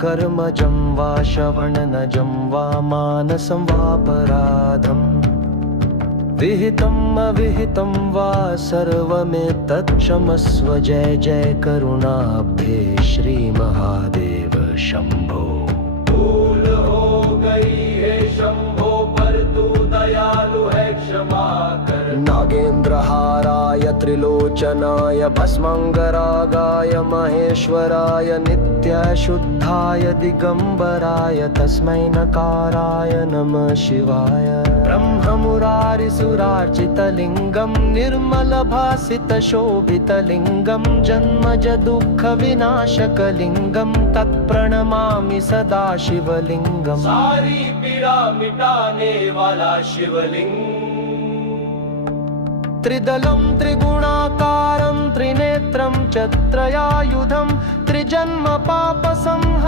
कर्मजं वा श्रवणनजं वा मानसं वापराधम् विहितम् अविहितं वा सर्वमेतत् क्षमस्व। जय जय करुणाब्धे श्री महादेव शंभो। भूल हो गई है शंभो पर तू दयालु है क्षमा कर। नागेंद्रहाराय त्रिलोचनाय भस्मांगरागाय महेश्वराय नित्याशुद्धाय दिगंबराय तस्मै नकाराय नमः शिवाय। ब्रह्ममुरारिसुरार्चितलिङ्गं निर्मलभासितशोभितलिङ्गं जन्मज दुःखविनाशकलिङ्गं तत्प्रणमामि सदा शिवलिङ्गम्। सारी पीड़ा मिटाने वाला शिवलिंग। त्रिदलं त्रिगुणाकारं त्रिनेत्रं च त्रयायुधं त्रिजन्म पापसंहारं